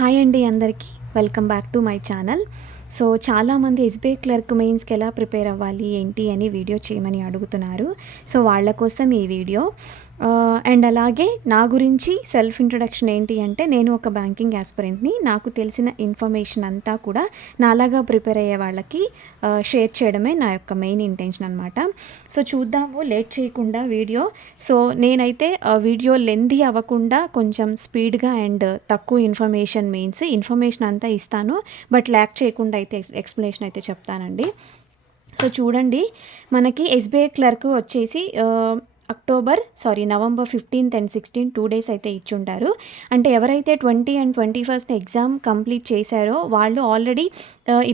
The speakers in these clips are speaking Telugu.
హాయ్ అండి అందరికీ welcome back to my channel. So చాలామంది ఎస్బీఐ క్లర్క్ మెయిన్స్కి ఎలా ప్రిపేర్ అవ్వాలి ఏంటి అని వీడియో చేయమని అడుగుతున్నారు. సో వాళ్ళ కోసం ఈ వీడియో. అండ్ అలాగే నా గురించి సెల్ఫ్ ఇంట్రడక్షన్ ఏంటి అంటే, నేను ఒక బ్యాంకింగ్ యాస్పిరెంట్ని. నాకు తెలిసిన ఇన్ఫర్మేషన్ అంతా కూడా నాలాగా ప్రిపేర్ అయ్యే వాళ్ళకి షేర్ చేయడమే నా యొక్క మెయిన్ ఇంటెన్షన్ అనమాట. సో చూద్దాము లేట్ చేయకుండా వీడియో. సో నేనైతే వీడియో లెందీ అవ్వకుండా కొంచెం స్పీడ్గా అండ్ తక్కువ ఇన్ఫర్మేషన్ అంతా ఇస్తాను, బట్ ల్యాక్ చేయకుండా అయితే ఎక్స్ప్లెనేషన్ అయితే చెప్తానండి. సో చూడండి, మనకి ఎస్బీఐ క్లర్క్ వచ్చేసి November 15th and 16th 2 days అయితే ఇచ్చుంటారు. అంటే ఎవరైతే 20 and 21st ఎగ్జామ్ కంప్లీట్ చేశారో వాళ్ళు ఆల్రెడీ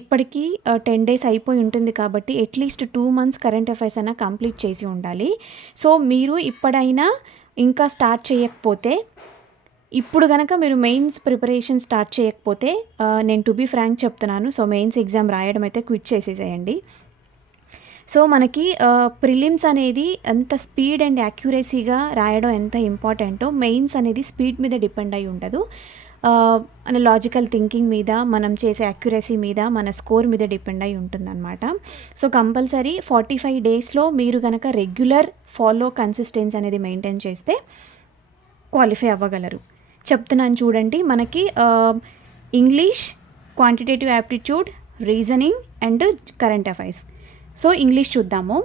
ఇప్పటికీ 10 days అయిపోయి ఉంటుంది కాబట్టి అట్లీస్ట్ 2 months కరెంట్ అఫైర్స్ అయినా కంప్లీట్ చేసి ఉండాలి. సో మీరు ఇప్పుడైనా ఇంకా స్టార్ట్ చేయకపోతే, ఇప్పుడు కనుక మీరు మెయిన్స్ ప్రిపరేషన్ స్టార్ట్ చేయకపోతే, నేను టు బీ ఫ్రాంక్ చెప్తున్నాను, సో మెయిన్స్ ఎగ్జామ్ రాయడం అయితే క్విట్ చేసేసేయండి. సో మనకి ప్రిలిమ్స్ అనేది ఎంత స్పీడ్ అండ్ యాక్యురసీగా రాయడం ఎంత ఇంపార్టెంటో, మెయిన్స్ అనేది స్పీడ్ మీద డిపెండ్ అయి ఉండదు, మన లాజికల్ థింకింగ్ మీద, మనం చేసే యాక్యురసీ మీద, మన స్కోర్ మీద డిపెండ్ అయి ఉంటుందన్నమాట. సో కంపల్సరీ 45 daysలో మీరు కనుక రెగ్యులర్ కన్సిస్టెన్సీ అనేది మెయింటైన్ చేస్తే క్వాలిఫై అవ్వగలరు. చెప్తున్నాను చూడండి, మనకి English, quantitative aptitude, reasoning and current affairs. So English చూద్దాము.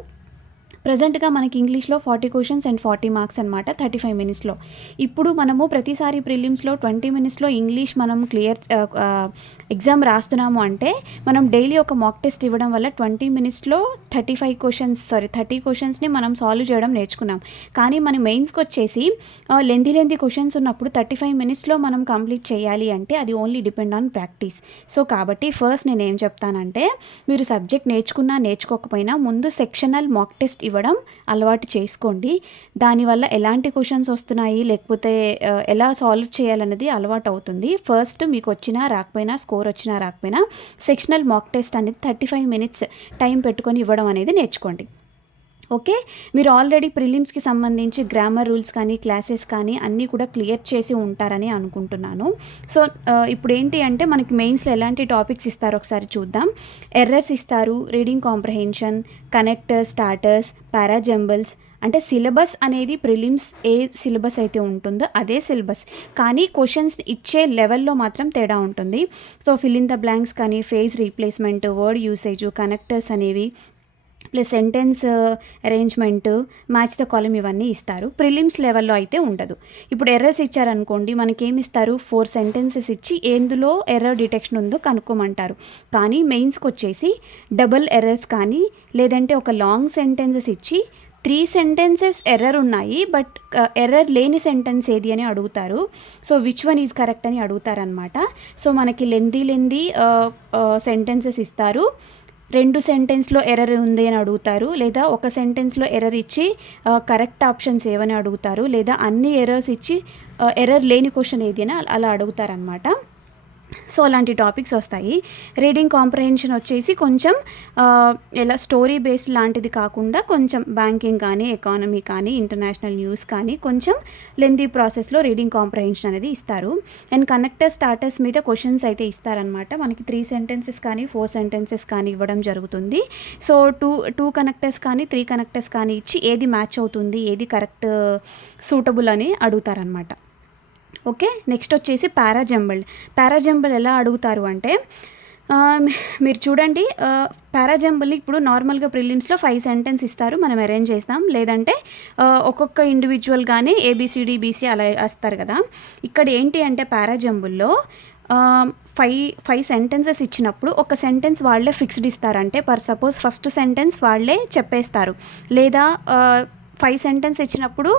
ప్రజెంట్గా మనకి ఇంగ్లీష్లో 40 questions and 40 marks అనమాట, 35 minutesలో. ఇప్పుడు మనము ప్రతిసారి ప్రిలిమ్స్లో 20 minutesలో ఇంగ్లీష్ మనం ఎగ్జామ్ రాస్తున్నాము అంటే, మనం డైలీ ఒక మాక్ టెస్ట్ ఇవ్వడం వల్ల 20 minutesలో 30 questions మనం సాల్వ్ చేయడం నేర్చుకున్నాం. కానీ మన మెయిన్స్కి వచ్చేసి లెంతీ క్వశ్చన్స్ ఉన్నప్పుడు 35 minutesలో మనం కంప్లీట్ చేయాలి అంటే అది only depend on practice. So కాబట్టి ఫస్ట్ నేను ఏం చెప్తానంటే, మీరు సబ్జెక్ట్ నేర్చుకోకపోయినా ముందు సెక్షనల్ మాక్ టెస్ట్ ఇవ్వడం అలవాటు చేసుకోండి. దానివల్ల ఎలాంటి క్వశ్చన్స్ వస్తున్నాయి, లేకపోతే ఎలా సాల్వ్ చేయాలన్నది అలవాటు అవుతుంది. ఫస్ట్ మీకు వచ్చినా రాకపోయినా, స్కోర్ వచ్చినా రాకపోయినా, సెక్షనల్ మాక్ టెస్ట్ అనేది 35 minutes టైం పెట్టుకొని ఇవ్వడం అనేది నేర్చుకోండి. ఓకే, మీరు ఆల్రెడీ ప్రిలిమ్స్కి సంబంధించి గ్రామర్ రూల్స్ కానీ, క్లాసెస్ కానీ అన్నీ కూడా క్లియర్ చేసి ఉంటారని అనుకుంటున్నాను. సో ఇప్పుడు ఏంటి అంటే, మనకి మెయిన్స్లో ఎలాంటి టాపిక్స్ ఇస్తారో ఒకసారి చూద్దాం. ఎర్రర్స్ ఇస్తారు, reading comprehension, connectors, starters, parajumbles. అంటే సిలబస్ అనేది ప్రిలిమ్స్ ఏ సిలబస్ అయితే ఉంటుందో అదే సిలబస్, కానీ క్వశ్చన్స్ ఇచ్చే లెవెల్లో మాత్రం తేడా ఉంటుంది. So fill in the blanks కానీ, phrase replacement, word usage, connectors అనేవి, plus sentence arrangement, match the column, ఇవన్నీ ఇస్తారు. ప్రిలిమ్స్ లెవెల్లో అయితే ఉండదు. ఇప్పుడు ఎర్రర్స్ ఇచ్చారనుకోండి, మనకేమి ఇస్తారు, 4 sentences ఇచ్చి ఎందులో ఎర్రర్ డిటెక్షన్ ఉందో కనుక్కోమంటారు. కానీ మెయిన్స్కి వచ్చేసి డబుల్ ఎర్రర్స్ కానీ, లేదంటే ఒక లాంగ్ సెంటెన్సెస్ ఇచ్చి 3 sentences ఎర్రర్ ఉన్నాయి, బట్ ఎర్రర్ లేని సెంటెన్స్ ఏది అని అడుగుతారు. So which one is correct అని అడుగుతారనమాట. సో మనకి లెందీ సెంటెన్సెస్ ఇస్తారు, 2 sentenceలో ఎర్రర్ ఉంది అని అడుగుతారు, లేదా ఒక సెంటెన్స్లో ఎర్రర్ ఇచ్చి కరెక్ట్ ఆప్షన్స్ ఏవని అడుగుతారు, లేదా అన్ని ఎర్రర్స్ ఇచ్చి ఎర్రర్ లేని క్వశ్చన్ ఏది అని అలా అడుగుతారనమాట. సో అలాంటి టాపిక్స్ వస్తాయి. రీడింగ్ కాంప్రహెన్షన్ వచ్చేసి కొంచెం ఎలా స్టోరీ బేస్డ్ లాంటిది కాకుండా, కొంచెం బ్యాంకింగ్ కానీ, ఎకానమీ కానీ, ఇంటర్నేషనల్ న్యూస్ కానీ, కొంచెం లెందీ ప్రాసెస్లో రీడింగ్ కాంప్రహెన్షన్ అనేది ఇస్తారు. అండ్ కనెక్టర్, స్టార్టర్స్ మీద క్వశ్చన్స్ అయితే ఇస్తారనమాట. మనకి 3 sentences కానీ, 4 sentences కానీ ఇవ్వడం జరుగుతుంది. సో టూ కనెక్టర్స్ కానీ, 3 connectors కానీ ఇచ్చి ఏది మ్యాచ్ అవుతుంది, ఏది కరెక్ట్ సూటబుల్ అని అడుగుతారనమాట. ఓకే, నెక్స్ట్ వచ్చేసి పారాజంబుల్ ఎలా అడుగుతారు అంటే, మీరు చూడండి, పారాజంబుల్ ఇప్పుడు నార్మల్గా ప్రిలిమ్స్లో 5 sentences ఇస్తారు, మనం అరేంజ్ చేస్తాం, లేదంటే ఒక్కొక్క ఇండివిజువల్గానే ABCD BC అలా వేస్తారు కదా. ఇక్కడ ఏంటి అంటే పారాజంబుల్లో 5 sentences ఇచ్చినప్పుడు ఒక సెంటెన్స్ వాళ్ళే ఫిక్స్డ్ ఇస్తారంటే, సపోజ్ ఫస్ట్ సెంటెన్స్ వాళ్ళే చెప్పేస్తారు, లేదా 5 sentences ఇచ్చినప్పుడు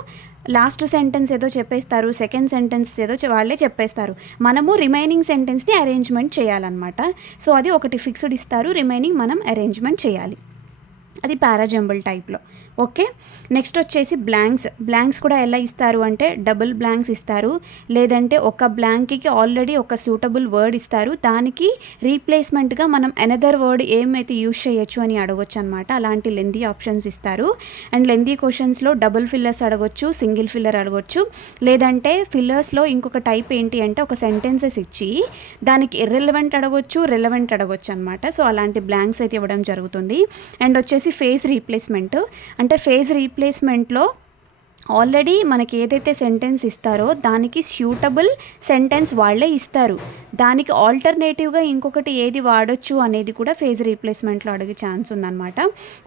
లాస్ట్ సెంటెన్స్ ఏదో చెప్పేస్తారు, సెకండ్ సెంటెన్స్ ఏదో వాళ్ళే చెప్పేస్తారు. మనము రిమైనింగ్ సెంటెన్స్ని అరేంజ్మెంట్ చేయాలన్నమాట. సో అది ఒకటి ఫిక్స్డ్ ఇస్తారు, రిమైనింగ్ మనం అరేంజ్మెంట్ చేయాలి. అది పారాజంబుల్ టైప్లో. ఓకే, నెక్స్ట్ వచ్చేసి బ్లాంక్స్ కూడా ఎలా ఇస్తారు అంటే డబుల్ బ్లాంక్స్ ఇస్తారు, లేదంటే ఒక బ్లాంక్కి ఆల్రెడీ ఒక సూటబుల్ వర్డ్ ఇస్తారు, దానికి రీప్లేస్మెంట్గా మనం అనదర్ వర్డ్ ఏమైతే యూజ్ చేయొచ్చు అని అడగొచ్చు అనమాట. అలాంటి లెందీ ఆప్షన్స్ ఇస్తారు. అండ్ లెందీ క్వశ్చన్స్లో డబుల్ ఫిల్లర్స్ అడగొచ్చు, సింగిల్ ఫిల్లర్ అడగొచ్చు, లేదంటే ఫిల్లర్స్లో ఇంకొక టైప్ ఏంటి అంటే ఒక సెంటెన్సెస్ ఇచ్చి దానికి ఇర్రెలవెంట్ అడగొచ్చు, రెలవెంట్ అడగొచ్చు అనమాట. సో అలాంటి బ్లాంక్స్ అయితే ఇవ్వడం జరుగుతుంది. అండ్ వచ్చేసి ఫేజ్ రీప్లేస్మెంట్, అంటే ఫేజ్ రీప్లేస్మెంట్లో ఆల్రెడీ మనకి ఏదైతే సెంటెన్స్ ఇస్తారో దానికి సూటబుల్ సెంటెన్స్ వాళ్ళే ఇస్తారు, దానికి ఆల్టర్నేటివ్గా ఇంకొకటి ఏది వాడొచ్చు అనేది కూడా ఫేజ్ రీప్లేస్మెంట్లో అడిగే ఛాన్స్ ఉందన్నమాట.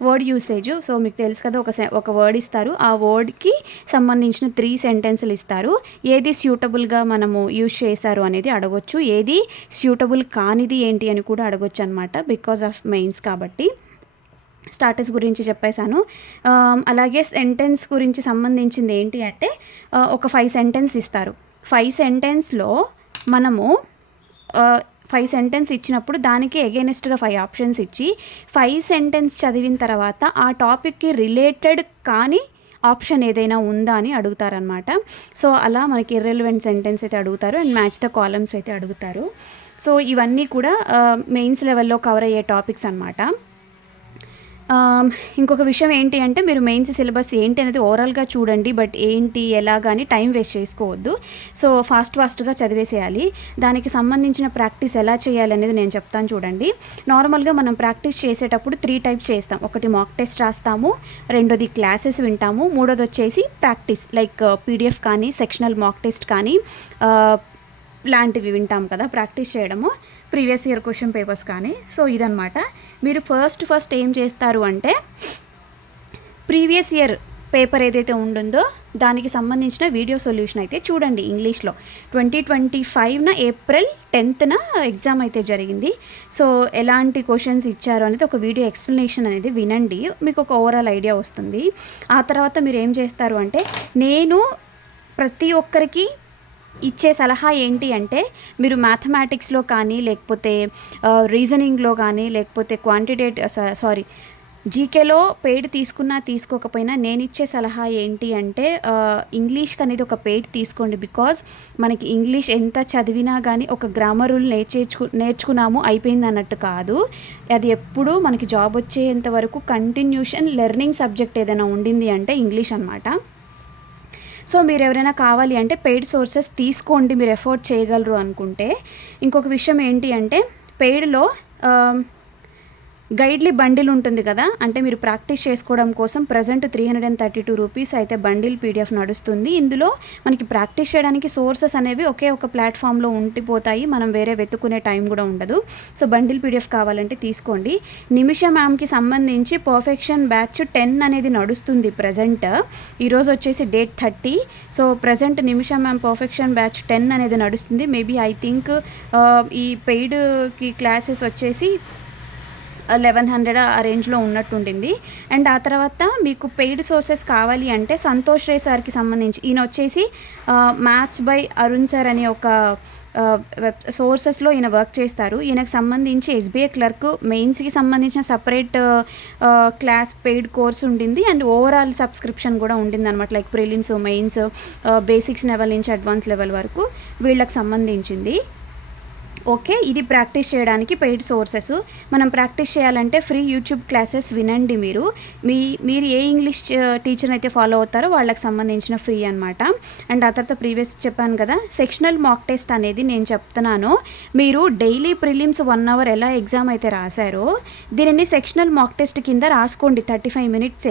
వర్డ్ యూసేజ్, సో మీకు తెలుసు కదా, ఒక వర్డ్ ఇస్తారు, ఆ వర్డ్కి సంబంధించిన 3 సెంటెన్సులు ఇస్తారు, ఏది సూటబుల్గా మనము యూజ్ చేశారు అనేది అడగొచ్చు, ఏది సూటబుల్ కానిది ఏంటి అని కూడా అడగొచ్చు అనమాట, బికాజ్ ఆఫ్ మెయిన్స్ కాబట్టి. స్టాటస్ గురించి చెప్పేశాను. అలాగే సెంటెన్స్ గురించి సంబంధించింది ఏంటి అంటే ఒక 5 సెంటెన్స్ ఇస్తారు. 5 సెంటెన్స్లో మనము 5 సెంటెన్స్ ఇచ్చినప్పుడు దానికి ఎగైనెస్ట్గా 5 ఆప్షన్స్ ఇచ్చి 5 సెంటెన్స్ చదివిన తర్వాత ఆ టాపిక్కి రిలేటెడ్ కానీ ఆప్షన్ ఏదైనా ఉందా అని అడుగుతారనమాట. సో అలా మనకి ఇర్రెలవెంట్ సెంటెన్స్ అయితే అడుగుతారు, అండ్ మ్యాచ్ ద కాలమ్స్ అయితే అడుగుతారు. సో ఇవన్నీ కూడా మెయిన్స్ లెవెల్లో కవర్ అయ్యే టాపిక్స్ అనమాట. ఇంకొక విషయం ఏంటి అంటే మీరు మెయిన్స్ సిలబస్ ఏంటి అనేది ఓవరాల్గా చూడండి, బట్ ఏంటి ఎలాగా అని టైం వేస్ట్ చేసుకోవద్దు. సో ఫాస్ట్గా చదివేసేయాలి. దానికి సంబంధించిన ప్రాక్టీస్ ఎలా చేయాలి అనేది నేను చెప్తాను చూడండి. నార్మల్గా మనం ప్రాక్టీస్ చేసేటప్పుడు 3 టైప్స్ చేస్తాం. ఒకటి మాక్ టెస్ట్ రాస్తాము, రెండోది క్లాసెస్ వింటాము, మూడోది వచ్చేసి ప్రాక్టీస్ లైక్ పీడిఎఫ్ కానీ సెక్షనల్ మాక్ టెస్ట్ కానీ లాంటివి వింటాం కదా, ప్రాక్టీస్ చేయడము, ప్రీవియస్ ఇయర్ క్వశ్చన్ పేపర్స్ కానీ. సో ఇదనమాట. మీరు ఫస్ట్ ఏం చేస్తారు అంటే ప్రీవియస్ ఇయర్ పేపర్ ఏదైతే ఉంటుందో దానికి సంబంధించిన వీడియో సొల్యూషన్ అయితే చూడండి. ఇంగ్లీష్లో 2025 ఏప్రిల్ 10th ఎగ్జామ్ అయితే జరిగింది. సో ఎలాంటి క్వశ్చన్స్ ఇచ్చారు అనేది ఒక వీడియో ఎక్స్ప్లెనేషన్ అనేది వినండి, మీకు ఒక ఓవరాల్ ఐడియా వస్తుంది. ఆ తర్వాత మీరు ఏం చేస్తారు అంటే నేను ప్రతి ఒక్కరికి ఇచ్చే సలహా ఏంటి అంటే మీరు మ్యాథమెటిక్స్లో కానీ లేకపోతే రీజనింగ్లో కానీ లేకపోతే జీకేలో పెయిడ్ తీసుకున్నా తీసుకోకపోయినా నేను ఇచ్చే సలహా ఏంటి అంటే ఇంగ్లీష్కి అనేది ఒక పెయిడ్ తీసుకోండి. బికాజ్ మనకి ఇంగ్లీష్ ఎంత చదివినా కానీ ఒక గ్రామర్ రూల్ నేర్చుకున్నాము అయిపోయింది అన్నట్టు కాదు. అది ఎప్పుడు మనకి జాబ్ వచ్చేంత వరకు కంటిన్యూషన్ లెర్నింగ్ సబ్జెక్ట్ ఏదైనా ఉండింది అంటే ఇంగ్లీష్ అనమాట. సో మీరు ఎవరైనా కావాలి అంటే పెయిడ్ సోర్సెస్ తీసుకోండి, మీరు ఎఫోర్డ్ చేయగలరు అనుకుంటే. ఇంకొక విషయం ఏంటి అంటే పెయిడ్లో గైడ్లీ బండిల్ ఉంటుంది కదా, అంటే మీరు ప్రాక్టీస్ చేసుకోవడం కోసం ప్రజెంట్ 332 రూపీస్ అయితే బండిల్ పీడిఎఫ్ నడుస్తుంది. ఇందులో మనకి ప్రాక్టీస్ చేయడానికి సోర్సెస్ అనేవి ఒకే ఒక ప్లాట్ఫామ్లో ఉండిపోతాయి, మనం వేరే వెతుక్కునే టైం కూడా ఉండదు. సో బండిల్ పీడిఎఫ్ కావాలంటే తీసుకోండి. నిమిష మ్యామ్కి సంబంధించి పర్ఫెక్షన్ బ్యాచ్ 10 అనేది నడుస్తుంది ప్రజెంట్. ఈరోజు వచ్చేసి డేట్ 30. సో ప్రజెంట్ నిమిష మ్యామ్ పర్ఫెక్షన్ బ్యాచ్ 10 అనేది నడుస్తుంది. మేబీ ఐ థింక్ ఈ పెయిడ్కి క్లాసెస్ వచ్చేసి 1100 ఆ రేంజ్లో ఉన్నట్టుండింది. అండ్ ఆ తర్వాత మీకు పెయిడ్ సోర్సెస్ కావాలి అంటే సంతోష్ రే సార్కి సంబంధించి ఈయన వచ్చేసి మ్యాథ్స్ బై అరుణ్ సార్ అనే ఒక సోర్సెస్లో ఈయన వర్క్ చేస్తారు. ఈయనకు సంబంధించి ఎస్బీఐ క్లర్క్ మెయిన్స్కి సంబంధించిన సపరేట్ క్లాస్ పెయిడ్ కోర్స్ ఉండింది, అండ్ ఓవరాల్ సబ్స్క్రిప్షన్ కూడా ఉండింది అనమాట. Like prelims, mains, basics level నుంచి అడ్వాన్స్ లెవెల్ వరకు వీళ్ళకి సంబంధించింది. ఓకే, ఇది ప్రాక్టీస్ చేయడానికి పెయిడ్ సోర్సెస్. మనం ప్రాక్టీస్ చేయాలంటే ఫ్రీ యూట్యూబ్ క్లాసెస్ వినండి. మీరు ఏ ఇంగ్లీష్ టీచర్ అయితే ఫాలో అవుతారో వాళ్ళకి సంబంధించిన ఫ్రీ అనమాట. అండ్ ఆ తర్వాత ప్రీవియస్ చెప్పాను కదా, సెక్షనల్ మాక్ టెస్ట్ అనేది నేను చెప్తున్నాను. మీరు డైలీ ప్రిలిమ్స్ 1 hour ఎలా ఎగ్జామ్ అయితే రాశారో దీనిని సెక్షనల్ మాక్ టెస్ట్ కింద రాసుకోండి. 35 minutes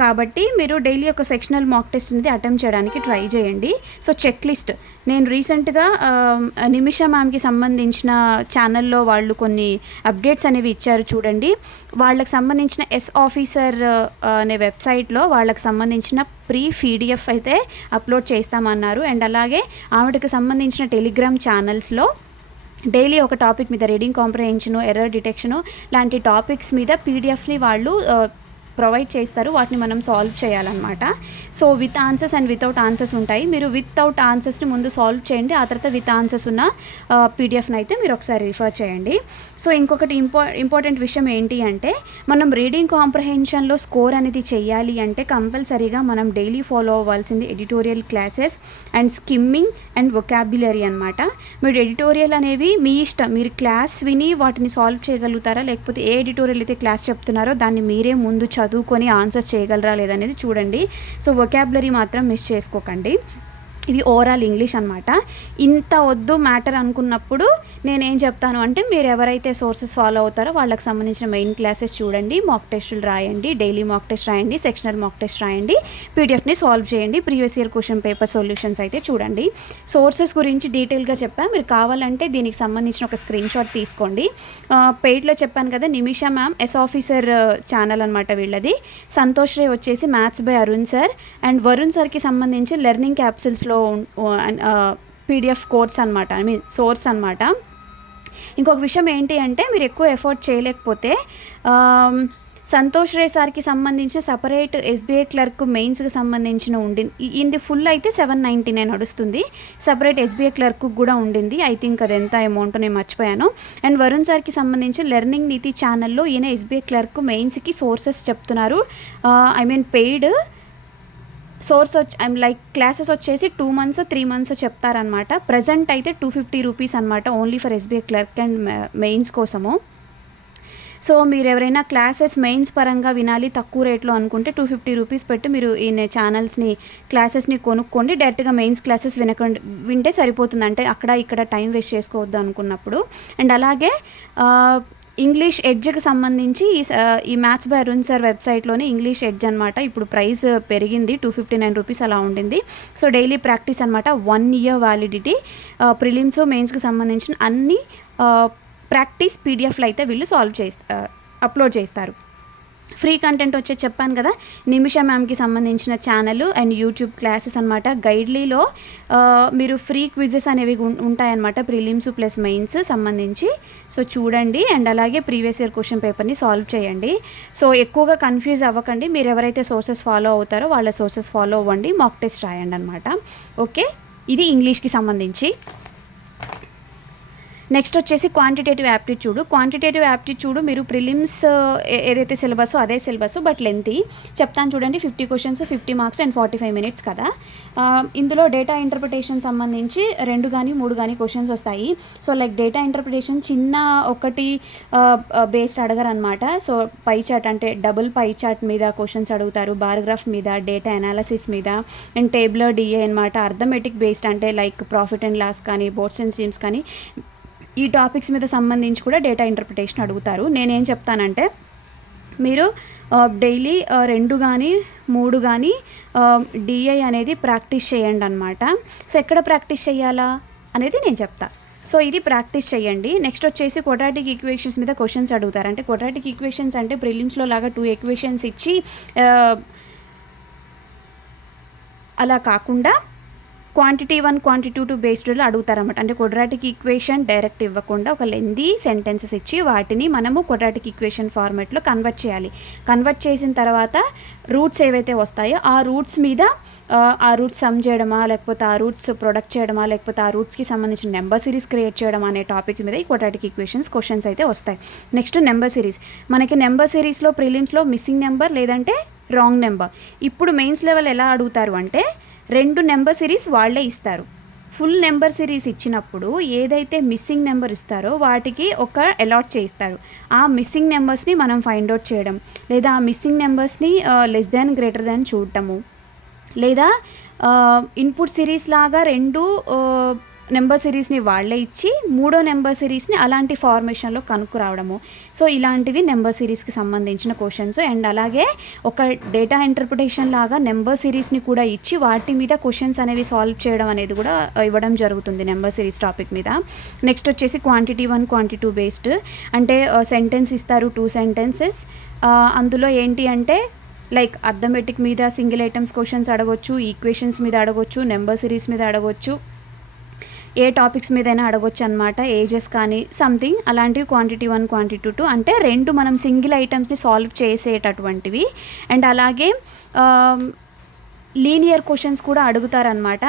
కాబట్టి మీరు డైలీ ఒక సెక్షనల్ మాక్ టెస్ట్ అనేది అటెంప్ట్ చేయడానికి ట్రై చేయండి. సో చెక్ లిస్ట్ నేను రీసెంట్గా నిమిష మ్యామ్కి సంబంధించిన ఛానల్లో వాళ్ళు కొన్ని అప్డేట్స్ అనేవి ఇచ్చారు చూడండి. వాళ్ళకి సంబంధించిన ఎస్ ఆఫీసర్ అనే వెబ్సైట్లో వాళ్ళకి సంబంధించిన ప్రీ పీడిఎఫ్ అయితే అప్లోడ్ చేస్తామన్నారు. అండ్ అలాగే ఆవిడకి సంబంధించిన టెలిగ్రామ్ ఛానల్స్లో డైలీ ఒక టాపిక్ మీద రీడింగ్ కాంప్రహెన్షను, ఎర్రర్ డిటెక్షను లాంటి టాపిక్స్ మీద పీడిఎఫ్ని వాళ్ళు ప్రొవైడ్ చేస్తారు, వాటిని మనం సాల్వ్ చేయాలన్నమాట. So with answers and without answers ఉంటాయి. మీరు వితౌట్ ఆన్సర్స్ని ముందు సాల్వ్ చేయండి, ఆ తర్వాత విత్ ఆన్సర్స్ ఉన్న పీడిఎఫ్ని అయితే మీరు ఒకసారి రిఫర్ చేయండి. సో ఇంకొకటి ఇంపార్టెంట్ విషయం ఏంటి అంటే, మనం రీడింగ్ కాంప్రహెన్షన్లో స్కోర్ అనేది చేయాలి అంటే కంపల్సరీగా మనం డైలీ ఫాలో అవ్వాల్సింది editorial classes and skimming and vocabulary అనమాట. మీరు ఎడిటోరియల్ అనేవి మీ ఇష్టం, మీరు క్లాస్ విని వాటిని సాల్వ్ చేయగలుగుతారా, లేకపోతే ఏ ఎడిటోరియల్ అయితే క్లాస్ చెప్తున్నారో దాన్ని మీరే ముందు చదువుకొని ఆన్సర్స్ చేయగలరా లేదనేది చూడండి. సో వొకాబులరీ మాత్రం మిస్ చేసుకోకండి. ఇది ఓవరాల్ ఇంగ్లీష్ అనమాట. ఇంత వద్దు మ్యాటర్ అనుకున్నప్పుడు నేనేం చెప్తాను అంటే, మీరు ఎవరైతే సోర్సెస్ ఫాలో అవుతారో వాళ్ళకి సంబంధించిన మెయిన్ క్లాసెస్ చూడండి, మాక్ టెస్టులు రాయండి, డైలీ మాక్ టెస్ట్ రాయండి, సెక్షనల్ మాక్ టెస్ట్ రాయండి, పీడిఎఫ్ని సాల్వ్ చేయండి, previous year question paper solutions అయితే చూడండి. సోర్సెస్ గురించి డీటెయిల్గా చెప్పాను, మీరు కావాలంటే దీనికి సంబంధించిన ఒక స్క్రీన్ షాట్ తీసుకోండి. పెయిడ్లో చెప్పాను కదా, నిమిష మ్యామ్ ఎస్ ఆఫీసర్ ఛానల్ అనమాట వీళ్ళది. సంతోష్ రే వచ్చేసి maths by Arun sir, and Varun సార్కి సంబంధించి లెర్నింగ్ క్యాప్సిల్స్లో పీడిఎఫ్ కోర్స్ అనమాట, ఐ మీన్ సోర్స్ అనమాట. ఇంకొక విషయం ఏంటి అంటే, మీరు ఎక్కువ ఎఫర్ట్ చేయలేకపోతే సంతోష్ రే సార్కి సంబంధించిన సపరేట్ ఎస్బీఐ క్లర్క్ మెయిన్స్కి సంబంధించిన ఉండింది. ఇది ఫుల్ అయితే 799 నడుస్తుంది. సపరేట్ ఎస్బీఐ క్లర్క్ కూడా ఉండింది. ఐ థింక్ అది ఎంత అమౌంట్ నేను మర్చిపోయాను. అండ్ వరుణ్ సార్కి సంబంధించి లెర్నింగ్ నీతి ఛానల్లో ఈయన ఎస్బీఐ క్లర్క్ మెయిన్స్కి సోర్సెస్ చెప్తున్నారు. I mean paid source like classes వచ్చేసి 2 months 3 months చెప్తారనమాట. ప్రజెంట్ అయితే 250 రూపీస్ అనమాట, only for SBI clerk and mains కోసము. సో మీరు ఎవరైనా క్లాసెస్ మెయిన్స్ పరంగా వినాలి తక్కువ రేట్లో అనుకుంటే 250 రూపీస్ పెట్టి మీరు ఈ ఛానల్స్ని క్లాసెస్ని కొనుక్కోండి. డైరెక్ట్గా మెయిన్స్ క్లాసెస్ వింటే సరిపోతుంది, అంటే అక్కడ ఇక్కడ టైం వేస్ట్ చేసుకోవద్దు అనుకున్నప్పుడు. అండ్ అలాగే ఇంగ్లీష్ ఎడ్జ్కి సంబంధించి ఈ మ్యాథ్స్ బై అరుణ్ సార్ వెబ్సైట్లోనే ఇంగ్లీష్ ఎడ్జ్ అనమాట. ఇప్పుడు ప్రైస్ పెరిగింది, 259 రూపీస్ అలా ఉండింది. సో డైలీ ప్రాక్టీస్ అనమాట, 1 year వ్యాలిడిటీ. ప్రిలిమ్స్ మెయిన్స్కి సంబంధించిన అన్ని ప్రాక్టీస్ పీడిఎఫ్లు అయితే వీళ్ళు అప్లోడ్ చేస్తారు. ఫ్రీ కంటెంట్ వచ్చే చెప్పాను కదా, నిమిష మ్యామ్కి సంబంధించిన ఛానల్ అండ్ యూట్యూబ్ క్లాసెస్ అనమాట. గైడ్లీలో మీరు ఫ్రీ క్విజెస్ అనేవి ఉంటాయన్నమాట, ప్రిలిమ్స్ ప్లస్ మెయిన్స్ సంబంధించి. సో చూడండి, అండ్ అలాగే ప్రీవియస్ ఇయర్ క్వశ్చన్ పేపర్ని సాల్వ్ చేయండి. సో ఎక్కువగా కన్ఫ్యూజ్ అవ్వకండి, మీరు ఎవరైతే సోర్సెస్ ఫాలో అవుతారో వాళ్ళ సోర్సెస్ ఫాలో అవ్వండి, మాక్ టెస్ట్ రాయండి అనమాట. ఓకే, ఇది ఇంగ్లీష్కి సంబంధించి. నెక్స్ట్ వచ్చేసి క్వాంటిటేటివ్ యాప్టిట్యూడ్ మీరు ప్రిలిమ్స్ ఏదైతే సిలబస్ అదే సిలబస్, బట్ లెంతీ చెప్తాను చూడండి. 50 questions 50 marks అండ్ 45 minutes కదా. ఇందులో డేటా ఇంటర్ప్రిటేషన్ సంబంధించి 2 కానీ 3 కానీ క్వశ్చన్స్ వస్తాయి. సో లైక్ డేటా ఇంటర్ప్రిటేషన్ చిన్న ఒకటి బేస్డ్ అడగరనమాట. సో పై చార్ట్ అంటే డబుల్ పై చార్ట్ మీద క్వశ్చన్స్ అడుగుతారు, బార్గ్రాఫ్ మీద, డేటా అనాలిసిస్ మీద, అండ్ టేబులర్ డిఏ అనమాట. అర్థమెటిక్ బేస్డ్ అంటే లైక్ ప్రాఫిట్ అండ్ లాస్ కానీ, బోర్డ్స్ అండ్ స్కీమ్స్ కానీ, ఈ టాపిక్స్ మీద సంబంధించి కూడా డేటా ఇంటర్ప్రిటేషన్ అడుగుతారు. నేనేం చెప్తానంటే, మీరు డైలీ 2 కానీ 3 కానీ డిఐ అనేది ప్రాక్టీస్ చేయండి అనమాట. సో ఎక్కడ ప్రాక్టీస్ చేయాలా అనేది నేను చెప్తా. సో ఇది ప్రాక్టీస్ చేయండి. నెక్స్ట్ వచ్చేసి క్వాడ్రాటిక్ ఈక్వేషన్స్ మీద క్వశ్చన్స్ అడుగుతారు. అంటే క్వాడ్రాటిక్ ఈక్వేషన్స్ అంటే ప్రిలిమ్స్లో లాగా 2 equations ఇచ్చి అలా కాకుండా క్వాంటిటీ 1 క్వాంటిటీ 2 బేస్డ్లో అడుగుతారన్నమాట. అంటే క్వాడ్రాటిక్ ఈక్వేషన్ డైరెక్ట్ ఇవ్వకుండా ఒక లెందీ సెంటెన్సెస్ ఇచ్చి వాటిని మనము క్వాడ్రాటిక్ ఈక్వేషన్ ఫార్మాట్లో కన్వర్ట్ చేయాలి. కన్వర్ట్ చేసిన తర్వాత రూట్స్ ఏవైతే వస్తాయో ఆ రూట్స్ మీద ఆ రూట్స్ సమ్ చేయడమా, లేకపోతే ఆ రూట్స్ ప్రొడక్ట్ చేయడమా, లేకపోతే ఆ రూట్స్కి సంబంధించిన నెంబర్ సిరీస్ క్రియేట్ చేయడం అనే టాపిక్ మీద ఈ క్వాడ్రాటిక్ ఈక్వేషన్స్ క్వశ్చన్స్ అయితే వస్తాయి. Next number series. మనకి నెంబర్ సిరీస్లో ప్రిలిమ్స్లో మిస్సింగ్ నెంబర్ లేదంటే రాంగ్ నెంబర్. ఇప్పుడు మెయిన్స్ లెవెల్ ఎలా అడుగుతారు అంటే, 2 నెంబర్ సిరీస్ వాళ్ళే ఇస్తారు. ఫుల్ నెంబర్ సిరీస్ ఇచ్చినప్పుడు ఏదైతే మిస్సింగ్ నెంబర్ ఇస్తారో వాటికి ఒక అలాట్ చేయిస్తారు. ఆ మిస్సింగ్ నెంబర్స్ని మనం ఫైండ్ అవుట్ చేయడం, లేదా ఆ మిస్సింగ్ నెంబర్స్ని లెస్ దాన్ గ్రేటర్ దాన్ చూడటము, లేదా ఇన్పుట్ సిరీస్ లాగా 2 నెంబర్ సిరీస్ని వాళ్ళే ఇచ్చి 3వ నెంబర్ సిరీస్ని అలాంటి ఫార్మేషన్లో కనుక్కురావడము. సో ఇలాంటివి నెంబర్ సిరీస్కి సంబంధించిన క్వశ్చన్స్. అండ్ అలాగే ఒక డేటా ఇంటర్ప్రిటేషన్ లాగా నెంబర్ సిరీస్ని కూడా ఇచ్చి వాటి మీద క్వశ్చన్స్ అనేవి సాల్వ్ చేయడం అనేది కూడా ఇవ్వడం జరుగుతుంది నెంబర్ సిరీస్ టాపిక్ మీద. నెక్స్ట్ వచ్చేసి క్వాంటిటీ 1 క్వాంటిటీ 2 బేస్డ్. అంటే సెంటెన్స్ ఇస్తారు, 2 sentences. అందులో ఏంటి అంటే లైక్ అర్థమెటిక్ మీద సింగిల్ ఐటమ్స్ క్వశ్చన్స్ అడగొచ్చు, ఈక్వేషన్స్ మీద అడగొచ్చు, నెంబర్ సిరీస్ మీద అడగొచ్చు, ఏ టాపిక్స్ మీదైనా అడగొచ్చు అనమాట. ఏజెస్ కానీ సంథింగ్ అలాంటివి క్వాంటిటీ 1 క్వాంటిటీ 2 అంటే 2 మనం సింగిల్ ఐటమ్స్ని సాల్వ్ చేసేటటువంటివి. అండ్ అలాగే లీనియర్ క్వశ్చన్స్ కూడా అడుగుతారనమాట.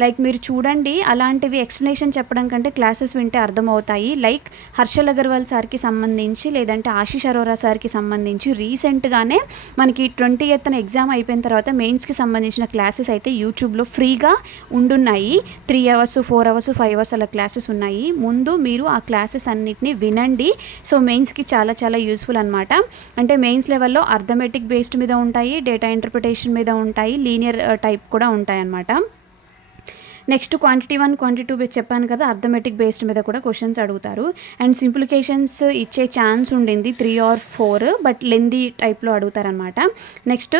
లైక్ మీరు చూడండి, అలాంటివి ఎక్స్ప్లెనేషన్ చెప్పడం కంటే క్లాసెస్ వింటే అర్థమవుతాయి. లైక్ హర్షల్ అగర్వాల్ సార్కి సంబంధించి, లేదంటే ఆశీష్ అరోరా సార్కి సంబంధించి రీసెంట్గానే మనకి 20th ఎగ్జామ్ అయిపోయిన తర్వాత మెయిన్స్కి సంబంధించిన క్లాసెస్ అయితే యూట్యూబ్లో ఫ్రీగా ఉండున్నాయి. 3 hours 4 hours 5 hours అలా క్లాసెస్ ఉన్నాయి. ముందు మీరు ఆ క్లాసెస్ అన్నిటిని వినండి. సో మెయిన్స్కి చాలా చాలా యూస్ఫుల్ అనమాట. అంటే మెయిన్స్ లెవెల్లో అర్థమెటిక్ బేస్డ్ మీద ఉంటాయి, డేటా ఇంటర్ప్రిటేషన్ మీద ఉంటాయి, లీనియర్ టైప్ కూడా ఉంటాయి అన్నమాట. నెక్స్ట్ క్వాంటిటీ 1 క్వాంటిటీ 2 చెప్పాను కదా, అర్థమెటిక్ బేస్డ్ మీద కూడా క్వశ్చన్స్ అడుగుతారు. అండ్ సింప్లికేషన్స్ ఇచ్చే ఛాన్స్ ఉండింది 3 or 4, బట్ లెందీ టైప్లో అడుగుతారనమాట. నెక్స్ట్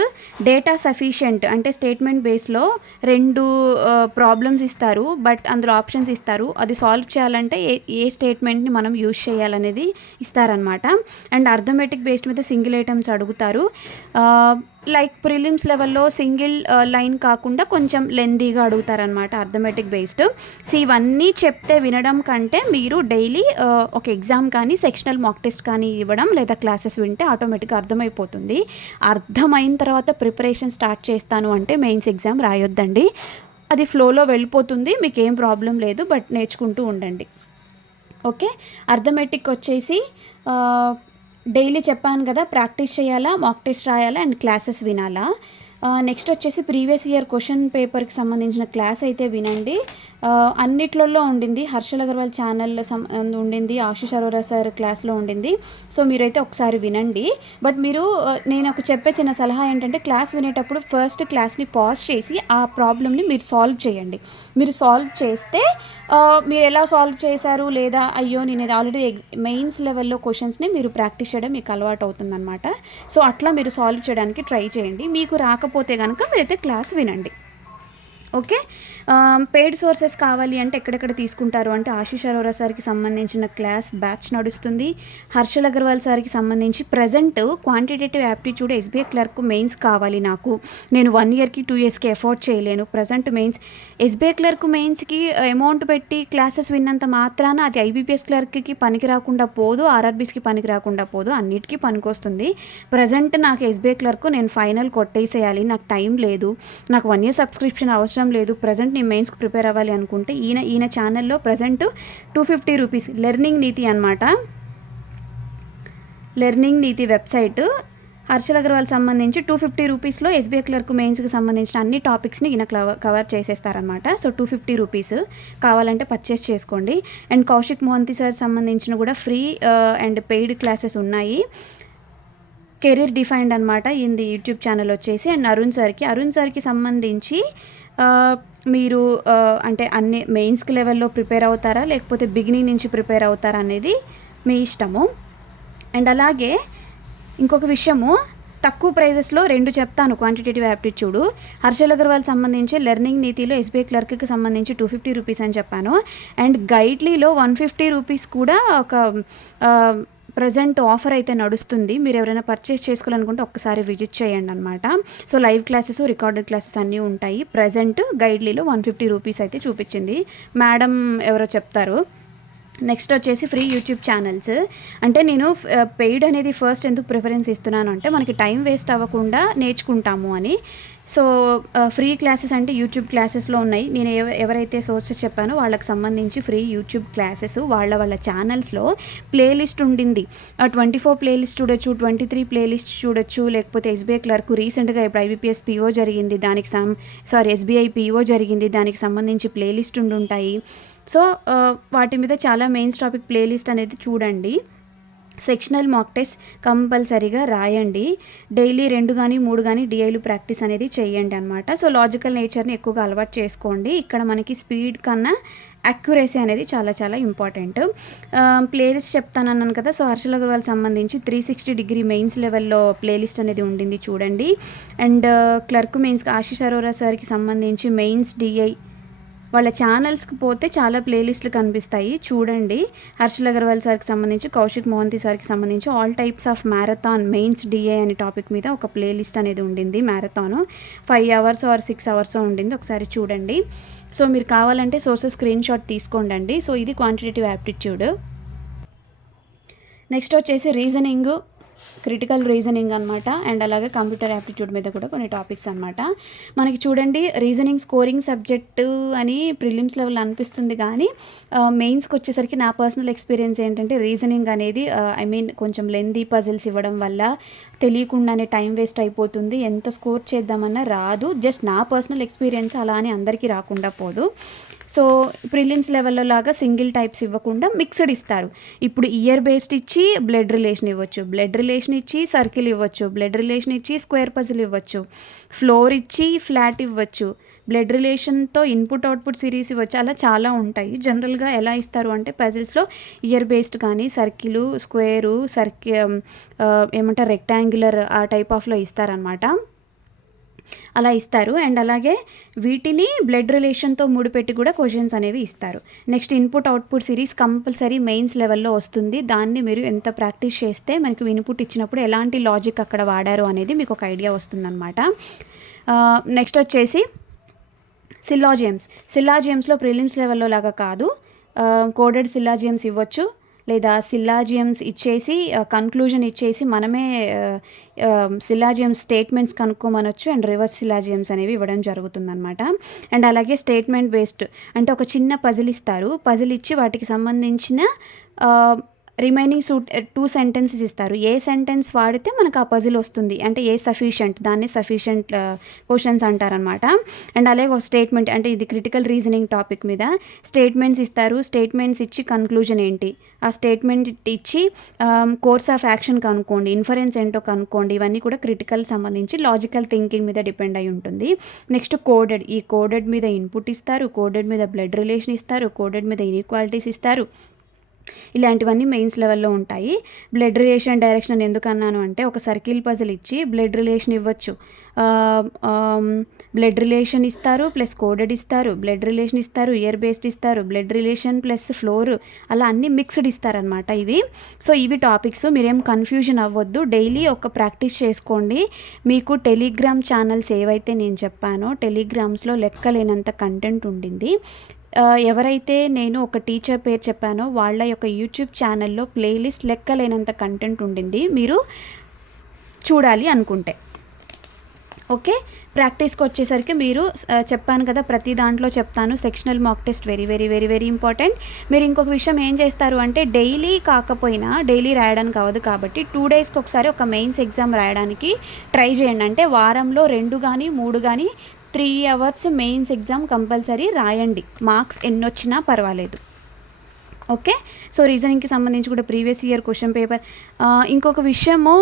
డేటా సఫిషియంట్ అంటే స్టేట్మెంట్ బేస్లో 2 ప్రాబ్లమ్స్ ఇస్తారు, బట్ అందులో ఆప్షన్స్ ఇస్తారు. అది సాల్వ్ చేయాలంటే ఏ స్టేట్మెంట్ని మనం యూజ్ చేయాలనేది ఇస్తారనమాట. అండ్ అర్థమెటిక్ బేస్డ్ మీద సింగిల్ ఐటమ్స్ అడుగుతారు. లైక్ ప్రిలిమ్స్ లెవెల్లో సింగిల్ లైన్ కాకుండా కొంచెం లెందీగా అడుగుతారనమాట అర్థమెటిక్ బేస్డ్. సో ఇవన్నీ చెప్తే వినడం కంటే మీరు డైలీ ఒక ఎగ్జామ్ కానీ సెక్షనల్ మాక్ టెస్ట్ కానీ ఇవ్వడం, లేదా క్లాసెస్ వింటే ఆటోమేటిక్గా అర్థమైపోతుంది. అర్థమైన తర్వాత ప్రిపరేషన్ స్టార్ట్ చేస్తాను అంటే మెయిన్స్ ఎగ్జామ్ రాయొద్దండి. అది ఫ్లోలో వెళ్ళిపోతుంది, మీకు ఏం ప్రాబ్లం లేదు, బట్ నేర్చుకుంటూ ఉండండి. ఓకే, అర్థమెటిక్ వచ్చేసి డైలీ చెప్పాను కదా, ప్రాక్టీస్ చేయాలా, మాక్ టెస్ట్ రాయాలా, అండ్ క్లాసెస్ వినాలా. నెక్స్ట్ వచ్చేసి ప్రీవియస్ ఇయర్ క్వశ్చన్ పేపర్కి సంబంధించిన క్లాస్ అయితే వినండి. అన్నిట్లలో ఉండింది, హర్షల్ అగర్వాల్ ఛానల్లో ఉండింది, ఆశీష్ అరోరా సార్ క్లాస్లో ఉండింది. సో మీరైతే ఒకసారి వినండి. బట్ మీరు నేను ఒక చెప్పే చిన్న సలహా ఏంటంటే, క్లాస్ వినేటప్పుడు ఫస్ట్ క్లాస్ని పాజ్ చేసి ఆ ప్రాబ్లమ్ని మీరు సాల్వ్ చేయండి. మీరు సాల్వ్ చేస్తే మీరు ఎలా సాల్వ్ చేశారు, లేదా అయ్యో నేను ఇది ఆల్రెడీ మెయిన్స్ లెవెల్లో క్వశ్చన్స్ని మీరు ప్రాక్టీస్ చేయడం మీకు అలవాటు అవుతుందన్నమాట. సో అట్లా మీరు సాల్వ్ చేయడానికి ట్రై చేయండి. మీకు రాకపోతే కనుక మీరైతే క్లాస్ వినండి. ఓకే, పెయిడ్ సోర్సెస్ కావాలి అంటే ఎక్కడెక్కడ తీసుకుంటారు అంటే, ఆశీష్ అరోరా సార్కి సంబంధించిన క్లాస్ బ్యాచ్ నడుస్తుంది. హర్షల్ అగర్వాల్ సార్కి సంబంధించి present quantitative aptitude SBI clerk mains కావాలి నాకు, నేను 1 yearకి 2 yearsకి ఎఫోర్డ్ చేయలేను, ప్రజెంట్ మెయిన్స్ ఎస్బీఐ క్లర్క్ మెయిన్స్కి అమౌంట్ పెట్టి క్లాసెస్ విన్నంత మాత్రాన అది ఐబీపీఎస్ క్లర్క్కి పనికి రాకుండా పోదు, ఆర్ఆర్బీస్కి పనికి రాకుండా పోదు, అన్నిటికీ పనికొస్తుంది. ప్రజెంట్ నాకు ఎస్బీఐ క్లర్క్ నేను ఫైనల్ కొట్టేసేయాలి, నాకు టైం లేదు, నాకు 1 year సబ్స్క్రిప్షన్ అవసరం లేదు, ప్రజెంట్ నేను మెయిన్స్కి ప్రిపేర్ అవ్వాలి అనుకుంటే ఈయన ఛానల్లో ప్రజెంట్ 250 రూపీస్ లెర్నింగ్ నీతి అనమాట. లెర్నింగ్ నీతి వెబ్సైట్ హర్షల్ అగర్వాల్ సంబంధించి 250 రూపీస్లో ఎస్బీఐ క్లర్క్ మెయిన్స్కి సంబంధించిన అన్ని టాపిక్స్ని ఈయన కవర్ చేసేస్తారనమాట. సో 250 రూపీస్ కావాలంటే పర్చేస్ చేసుకోండి. అండ్ కౌశిక్ మోహంతి సార్ సంబంధించిన కూడా ఫ్రీ అండ్ పెయిడ్ క్లాసెస్ ఉన్నాయి. కెరీర్ డిఫైన్డ్ అనమాట ఇది యూట్యూబ్ ఛానల్ వచ్చేసి. అండ్ అరుణ్ సార్కి సంబంధించి మీరు అంటే అన్ని మెయిన్స్కి లెవెల్లో ప్రిపేర్ అవుతారా, లేకపోతే బిగినింగ్ నుంచి ప్రిపేర్ అవుతారా అనేది మీ ఇష్టము. అండ్ అలాగే ఇంకొక విషయము, తక్కువ ప్రైజెస్లో 2 చెప్తాను క్వాంటిటేటివ్ యాప్టిట్యూడ్. హర్షల్ అగర్వాల్ సంబంధించి లెర్నింగ్ నీతిలో ఎస్బీఐ క్లర్క్కి సంబంధించి 250 రూపీస్ అని చెప్పాను. అండ్ గైడ్లీలో 150 రూపీస్ కూడా ఒక ప్రజెంట్ ఆఫర్ అయితే నడుస్తుంది. మీరు ఎవరైనా పర్చేస్ చేసుకోవాలనుకుంటే ఒక్కసారి విజిట్ చేయండి అనమాట. So live classes, recorded classes అన్నీ ఉంటాయి. ప్రజెంట్ గైడ్లీలో 150 రూపీస్ అయితే చూపించింది, మేడం ఎవరో చెప్తారు. నెక్స్ట్ వచ్చేసి ఫ్రీ యూట్యూబ్ ఛానల్స్. అంటే నేను పెయిడ్ అనేది ఫస్ట్ ఎందుకు ప్రిఫరెన్స్ ఇస్తున్నాను అంటే, మనకి టైం వేస్ట్ అవ్వకుండా నేర్చుకుంటాము అని. సో ఫ్రీ క్లాసెస్ అంటే యూట్యూబ్ క్లాసెస్లో ఉన్నాయి. నేను ఎవరైతే సోర్సెస్ చెప్పానో వాళ్ళకి సంబంధించి ఫ్రీ యూట్యూబ్ క్లాసెస్ వాళ్ళ ఛానల్స్లో ప్లేలిస్ట్ ఉండింది. 24 ప్లేలిస్ట్ చూడొచ్చు, 23 ప్లేలిస్ట్ చూడొచ్చు, లేకపోతే ఎస్బీఐ క్లర్క్ రీసెంట్గా ఇప్పుడు ఐబీపీఎస్ పీఓ జరిగింది, దానికి ఎస్బీఐ పీఓ జరిగింది, దానికి సంబంధించి ప్లేలిస్ట్ ఉంటాయి. సో వాటి మీద చాలా మెయిన్స్ టాపిక్ ప్లేలిస్ట్ అనేది చూడండి. సెక్షనల్ మాక్ టెస్ట్ కంపల్సరీగా రాయండి. డైలీ 2 కానీ 3 కానీ డిఐలు ప్రాక్టీస్ అనేది చేయండి అనమాట. సో లాజికల్ నేచర్ని ఎక్కువగా అలవాటు చేసుకోండి. ఇక్కడ మనకి స్పీడ్ కన్నా అక్యురసీ అనేది చాలా చాలా ఇంపార్టెంట్. ప్లేలిస్ట్ చెప్తానన్నాను కదా. సో హర్షల్ అగర్వాల్ సంబంధించి 360 డిగ్రీ మెయిన్స్ లెవెల్లో ప్లేలిస్ట్ అనేది ఉండింది చూడండి. అండ్ క్లర్క్ మెయిన్స్కి ఆశీష్ అరోరా సార్కి సంబంధించి మెయిన్స్ డిఐ వాళ్ళ ఛానల్స్కి పోతే చాలా ప్లేలిస్టులు కనిపిస్తాయి, చూడండి. హర్షల్ అగర్వాల్ సార్కి సంబంధించి, కౌశిక్ మోహంతి సార్కి సంబంధించి all types of marathon mains DA అనే టాపిక్ మీద ఒక ప్లేలిస్ట్ అనేది ఉండింది. మ్యారథాను 5 అవర్స్ ఆర్ 6 అవర్స్ ఉండింది, ఒకసారి చూడండి. సో మీరు కావాలంటే సోర్సెస్ స్క్రీన్ షాట్ తీసుకోండి. సో ఇది క్వాంటిటేటివ్ యాప్టిట్యూడ్. నెక్స్ట్ వచ్చేసి రీజనింగ్, క్రిటికల్ రీజనింగ్ అనమాట. అండ్ అలాగే కంప్యూటర్ యాప్టిట్యూడ్ మీద కూడా కొన్ని టాపిక్స్ అనమాట. మనకి చూడండి, రీజనింగ్ స్కోరింగ్ సబ్జెక్టు అని ప్రిలిమ్స్ లెవెల్ అనిపిస్తుంది, కానీ మెయిన్స్కి వచ్చేసరికి నా పర్సనల్ ఎక్స్పీరియన్స్ ఏంటంటే రీజనింగ్ అనేది కొంచెం లెందీ పజిల్స్ ఇవ్వడం వల్ల తెలియకుండానే టైం వేస్ట్ అయిపోతుంది, ఎంత స్కోర్ చేద్దామన్నా రాదు. జస్ట్ నా పర్సనల్ ఎక్స్పీరియన్స్, అలా అని అందరికీ రాకుండా పోదు. సో ప్రిలిమ్స్ లెవెల్లో లాగా సింగిల్ టైప్స్ ఇవ్వకుండా మిక్స్డ్ ఇస్తారు. ఇప్పుడు ఇయర్ బేస్డ్ ఇచ్చి బ్లడ్ రిలేషన్ ఇవ్వచ్చు, బ్లడ్ రిలేషన్ ఇచ్చి సర్కిల్ ఇవ్వచ్చు, బ్లడ్ రిలేషన్ ఇచ్చి స్క్వేర్ పజిల్ ఇవ్వచ్చు, ఫ్లోర్ ఇచ్చి ఫ్లాట్ ఇవ్వచ్చు, బ్లడ్ రిలేషన్తో ఇన్పుట్ అవుట్పుట్ సిరీస్ ఇవ్వచ్చు. అలా చాలా ఉంటాయి. జనరల్గా ఎలా ఇస్తారు అంటే పజిల్స్లో ఇయర్ బేస్డ్ కానీ సర్కిలు, స్క్వేరు, ఏమంటారు రెక్టాంగులర్, ఆ టైప్ ఆఫ్లో ఇస్తారనమాట. అలా ఇస్తారు. అండ్ అలాగే వీటిని బ్లడ్ రిలేషన్తో ముడిపెట్టి కూడా క్వశ్చన్స్ అనేవి ఇస్తారు. Next input output series compulsory mains లెవెల్లో వస్తుంది. దాన్ని మీరు ఎంత ప్రాక్టీస్ చేస్తే మనకి ఇన్పుట్ ఇచ్చినప్పుడు ఎలాంటి లాజిక్ అక్కడ వాడారు అనేది మీకు ఒక ఐడియా వస్తుందన్నమాట. నెక్స్ట్ వచ్చేసి సిల్లాజియమ్స్లో ప్రిలిమ్స్ లెవెల్లో లాగా కాదు, కోడెడ్ సిల్లాజియమ్స్ ఇవ్వచ్చు, లేదా సిల్లాజియమ్స్ ఇచ్చేసి కన్క్లూజన్ ఇచ్చేసి మనమే సిల్లాజియమ్స్ స్టేట్మెంట్స్ కనుక్కోమనొచ్చు. అండ్ రివర్స్ సిల్లాజియమ్స్ అనేవి ఇవ్వడం జరుగుతుందన్నమాట. అండ్ అలాగే స్టేట్మెంట్ బేస్డ్ అంటే ఒక చిన్న పజిల్ ఇస్తారు, పజిల్ ఇచ్చి వాటికి సంబంధించిన రిమైనింగ్ 2 సెంటెన్సెస్ ఇస్తారు. ఏ సెంటెన్స్ వాడితే మనకు ఆ పజిల్ వస్తుంది అంటే ఏ సఫిషియంట్, దాన్ని సఫిషియంట్ క్వశ్చన్స్ అంటారనమాట. అండ్ అలాగే ఒక స్టేట్మెంట్, అంటే ఇది క్రిటికల్ రీజనింగ్ టాపిక్ మీద స్టేట్మెంట్స్ ఇస్తారు. స్టేట్మెంట్స్ ఇచ్చి కన్క్లూజన్ ఏంటి, ఆ స్టేట్మెంట్ ఇచ్చి కోర్స్ ఆఫ్ యాక్షన్ కనుక్కోండి, ఇన్ఫరెన్స్ ఏంటో కనుక్కోండి. ఇవన్నీ కూడా క్రిటికల్ సంబంధించి లాజికల్ థింకింగ్ మీద డిపెండ్ అయి ఉంటుంది. నెక్స్ట్ కోడెడ్, ఈ కోడెడ్ మీద ఇన్పుట్ ఇస్తారు, కోడెడ్ మీద బ్లడ్ రిలేషన్ ఇస్తారు, కోడెడ్ మీద ఇన్ఈక్వాలిటీస్ ఇస్తారు. ఇలాంటివన్నీ మెయిన్స్ లెవెల్లో ఉంటాయి. బ్లడ్ రిలేషన్ డైరెక్షన్ ఎందుకు అన్నాను అంటే ఒక సర్కిల్ పజిల్ ఇచ్చి బ్లడ్ రిలేషన్ ఇవ్వచ్చు, బ్లడ్ రిలేషన్ ఇస్తారు ప్లస్ కోడెడ్ ఇస్తారు, బ్లడ్ రిలేషన్ ఇస్తారు, ఇయర్ బేస్డ్ ఇస్తారు, బ్లడ్ రిలేషన్ ప్లస్ ఫ్లోర్, అలా అన్నీ మిక్స్డ్ ఇస్తారనమాట ఇవి. సో ఇవి టాపిక్స్, మీరేం కన్ఫ్యూజన్ అవ్వద్దు, డైలీ ఒక ప్రాక్టీస్ చేసుకోండి. మీకు టెలిగ్రామ్ ఛానల్స్ ఏవైతే నేను చెప్పానో టెలిగ్రామ్స్లో లెక్కలేనంత కంటెంట్ ఉండింది. ఎవరైతే నేను ఒక టీచర్ పేరు చెప్పానో వాళ్ళ యొక్క యూట్యూబ్ ఛానల్లో ప్లేలిస్ట్ లెక్కలేనంత కంటెంట్ ఉండింది, మీరు చూడాలి అనుకుంటే. ఓకే, ప్రాక్టీస్కి వచ్చేసరికి మీరు చెప్పాను కదా, ప్రతి దాంట్లో చెప్తాను, sectional mock test very very very very important. మీరు ఇంకొక విషయం ఏం చేస్తారు అంటే డైలీ కాకపోయినా, డైలీ రాయడానికి అవ్వదు కాబట్టి 2 డేస్కి ఒకసారి ఒక మెయిన్స్ ఎగ్జామ్ రాయడానికి ట్రై చేయండి. అంటే వారంలో 2 కానీ 3 కానీ 3 అవర్స్ మెయిన్స్ ఎగ్జామ్ కంపల్సరీ రాయండి, మార్క్స్ ఎన్ని వచ్చినా పర్వాలేదు. ఓకే, సో రీజనింగ్కి సంబంధించి కూడా ప్రీవియస్ ఇయర్ క్వశ్చన్ పేపర్. ఇంకొక విషయము,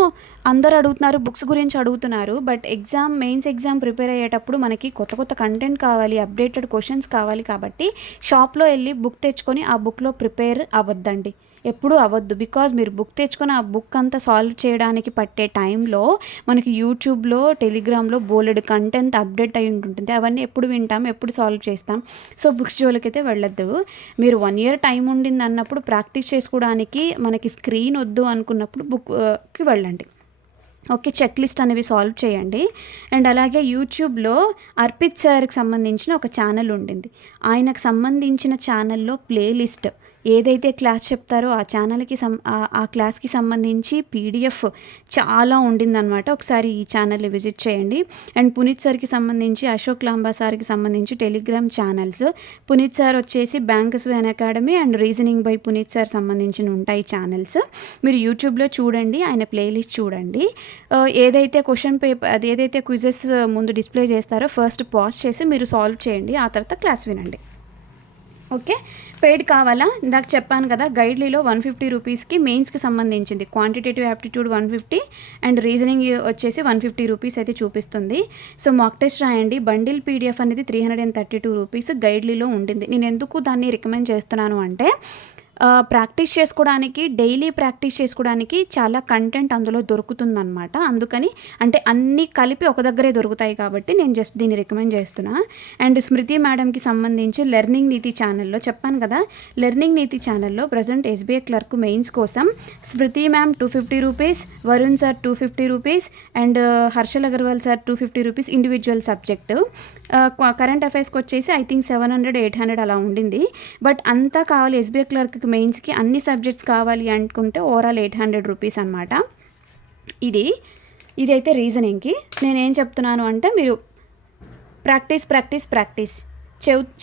అందరు అడుగుతున్నారు, బుక్స్ గురించి అడుగుతున్నారు, బట్ మెయిన్స్ ఎగ్జామ్ ప్రిపేర్ అయ్యేటప్పుడు మనకి కొత్త కొత్త కంటెంట్ కావాలి, అప్డేటెడ్ క్వశ్చన్స్ కావాలి. కాబట్టి షాప్లో వెళ్ళి బుక్ తెచ్చుకొని ఆ బుక్లో ప్రిపేర్ అవ్వద్దండి, ఎప్పుడూ అవ్వద్దు. బికాజ్ మీరు బుక్ తెచ్చుకొని ఆ బుక్ అంతా సాల్వ్ చేయడానికి పట్టే టైంలో మనకి యూట్యూబ్లో, టెలిగ్రామ్లో బోలెడు కంటెంట్ అప్డేట్ అయి ఉంటుంది. అవన్నీ ఎప్పుడు వింటాం, ఎప్పుడు సాల్వ్ చేస్తాం. సో బుక్స్ జోలికైతే వెళ్ళొద్దు. మీరు 1 ఇయర్ టైం ఉండింది అన్నప్పుడు ప్రాక్టీస్ చేసుకోవడానికి మనకి స్క్రీన్ వద్దు అనుకున్నప్పుడు బుక్కి వెళ్ళండి. ఓకే, చెక్ లిస్ట్ అనేవి సాల్వ్ చేయండి. అండ్ అలాగే యూట్యూబ్లో అర్పిత్ సార్కి సంబంధించిన ఒక ఛానల్ ఉండింది. ఆయనకు సంబంధించిన ఛానల్లో ప్లేలిస్ట్ ఏదైతే క్లాస్ చెప్తారో ఆ ఛానల్కి ఆ క్లాస్కి సంబంధించి పీడిఎఫ్ చాలా ఉండిందనమాట. ఒకసారి ఈ ఛానల్ని విజిట్ చేయండి. అండ్ పునీత్ సార్కి సంబంధించి, అశోక్ లాంబా సార్కి సంబంధించి టెలిగ్రామ్ ఛానల్స్, పునీత్ సార్ వచ్చేసి బ్యాంకస్ వ్యాన్ academy and reasoning by Puneet sir సంబంధించిన ఉంటాయి ఛానల్స్. మీరు యూట్యూబ్లో చూడండి, ఆయన ప్లేలిస్ట్ చూడండి. ఏదైతే క్వశ్చన్ పేపర్, అది ఏదైతే క్విజెస్ ముందు డిస్ప్లే చేస్తారో ఫస్ట్ పాజ్ చేసి మీరు సాల్వ్ చేయండి, ఆ తర్వాత క్లాస్ వినండి. ఓకే, పెయిడ్ కావాలా? ఇందాక చెప్పాను కదా, గైడ్లీలో 150 రూపీస్కి మెయిన్స్కి సంబంధించింది, క్వాంటిటేటివ్ యాప్టిట్యూడ్ 150 అండ్ రీజనింగ్ వచ్చేసి 150 రూపీస్ అయితే చూపిస్తుంది. సో మాక్ టెస్ట్ రాయండి. బండిల్ పీడిఎఫ్ అనేది 332 రూపీస్ గైడ్లీలో ఉండింది. నేను ఎందుకు దాన్ని రికమెండ్ చేస్తున్నాను అంటే ప్రాక్టీస్ చేసుకోవడానికి, డైలీ ప్రాక్టీస్ చేసుకోవడానికి చాలా కంటెంట్ అందులో దొరుకుతుందనమాట. అందుకని అంటే అన్నీ కలిపి ఒక దగ్గరే దొరుకుతాయి కాబట్టి నేను జస్ట్ దీన్ని రికమెండ్ చేస్తున్నా. అండ్ స్మృతి మేడంకి సంబంధించి లెర్నింగ్ నీతి ఛానల్లో చెప్పాను కదా, లెర్నింగ్ నీతి ఛానల్లో ప్రజెంట్ ఎస్బీఐ క్లర్క్ మెయిన్స్ కోసం Smriti ma'am 250 rupees, Varun sir 250 rupees and Harshal Agarwal sir 250 rupees individual subject. Current అఫైర్స్కి వచ్చేసి ఐ థింక్ 700-800 అలా ఉండింది. బట్ అంతా కావాలి ఎస్బీఐ క్లర్క్కి మెయిన్స్కి అన్ని సబ్జెక్ట్స్ కావాలి అనుకుంటే ఓవరాల్ 800 రూపీస్ అనమాట. ఇదైతే రీజనింగ్కి. నేనేం చెప్తున్నాను అంటే మీరు ప్రాక్టీస్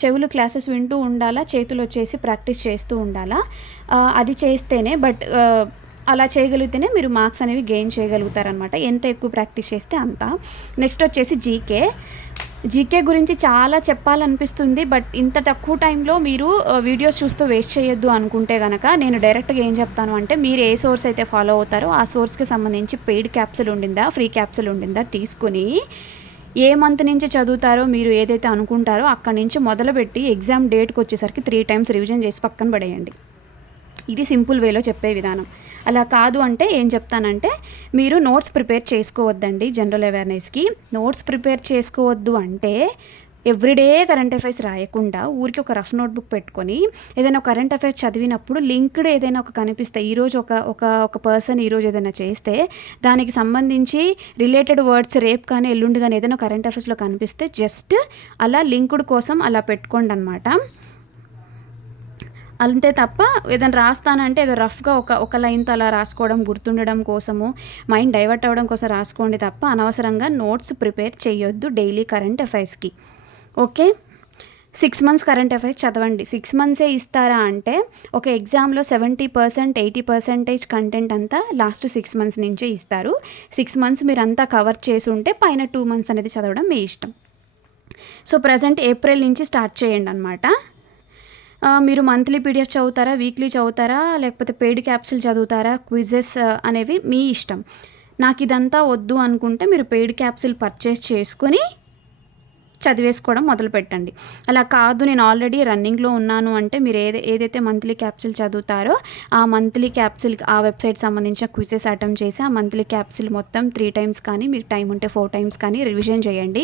చెవులు క్లాసెస్ వింటూ ఉండాలా, చేతులు వచ్చేసి ప్రాక్టీస్ చేస్తూ ఉండాలా. అది చేస్తేనే అలా చేయగలిగితేనే మీరు మార్క్స్ అనేవి గెయిన్ చేయగలుగుతారనమాట. ఎంత ఎక్కువ ప్రాక్టీస్ చేస్తే అంత. నెక్స్ట్ వచ్చేసి జీకే గురించి చాలా చెప్పాలనిపిస్తుంది. బట్ ఇంత తక్కువ టైంలో మీరు వీడియోస్ చూస్తూ వేస్ట్ చేయొద్దు అనుకుంటే కనుక నేను డైరెక్ట్గా ఏం చెప్తాను అంటే మీరు ఏ సోర్స్ అయితే ఫాలో అవుతారో ఆ సోర్స్కి సంబంధించి పెయిడ్ క్యాప్సూల్ ఉండిందా, ఫ్రీ క్యాప్సూల్ ఉండిందా తీసుకుని ఏ మంత్ నుంచి చదువుతారో మీరు ఏదైతే అనుకుంటారో అక్కడి నుంచి మొదలుపెట్టి ఎగ్జామ్ డేట్కి వచ్చేసరికి 3 times రివిజన్ చేసి పక్కన పడేయండి. ఇది సింపుల్ వేలో చెప్పే విధానం. అలా కాదు అంటే ఏం చెప్తానంటే మీరు నోట్స్ ప్రిపేర్ చేసుకోవద్దండి. జనరల్ అవేర్నెస్కి నోట్స్ ప్రిపేర్ చేసుకోవద్దు అంటే ఎవ్రీడే కరెంట్ అఫైర్స్ రాయకుండా ఊరికి ఒక రఫ్ నోట్బుక్ పెట్టుకొని ఏదైనా కరెంట్ అఫైర్స్ చదివినప్పుడు లింక్డ్ ఏదైనా కనిపిస్తే ఈరోజు ఒక పర్సన్ ఈరోజు ఏదైనా చేస్తే దానికి సంబంధించి రిలేటెడ్ వర్డ్స్ రేపు కానీ ఎల్లుండి కానీ ఏదైనా కరెంట్ అఫైర్స్లో కనిపిస్తే జస్ట్ అలా లింక్డ్ కోసం అలా పెట్టుకోండి అనమాట. అంతే తప్ప ఏదైనా రాస్తానంటే ఏదో రఫ్గా ఒక లైన్తో అలా రాసుకోవడం, గుర్తుండడం కోసము, మైండ్ డైవర్ట్ అవ్వడం కోసం రాసుకోండి తప్ప అనవసరంగా నోట్స్ ప్రిపేర్ చేయొద్దు డైలీ కరెంట్ అఫైర్స్కి. ఓకే, 6 months కరెంట్ అఫైర్స్ చదవండి. 6 monthsే ఇస్తారా అంటే ఒక ఎగ్జామ్లో 70%, 80% కంటెంట్ అంతా లాస్ట్ 6 months నుంచే ఇస్తారు. 6 months మీరు అంతా కవర్ చేసి ఉంటే పైన 2 months అనేది చదవడం మీ ఇష్టం. సో ప్రజెంట్ ఏప్రిల్ నుంచి స్టార్ట్ చేయండి అనమాట. మీరు మంత్లీ పీడిఎఫ్ చదువుతారా, వీక్లీ చదువుతారా, లేకపోతే పెయిడ్ క్యాప్సూల్ చదువుతారా, క్విజెస్ అనేవి మీ ఇష్టం. నాకు ఇదంతా వద్దు అనుకుంటే మీరు పెయిడ్ క్యాప్సూల్ పర్చేస్ చేసుకొని చదివేసుకోవడం మొదలు పెట్టండి. అలా కాదు నేను ఆల్రెడీ రన్నింగ్లో ఉన్నాను అంటే మీరు ఏదైతే మంత్లీ క్యాప్సూల్ చదువుతారో ఆ మంత్లీ క్యాప్సూల్ ఆ వెబ్సైట్ సంబంధించిన క్విజెస్ అటెంప్ట్ చేసి ఆ మంత్లీ క్యాప్సూల్ మొత్తం 3 times కానీ మీకు టైం ఉంటే 4 times కానీ రివిజన్ చేయండి.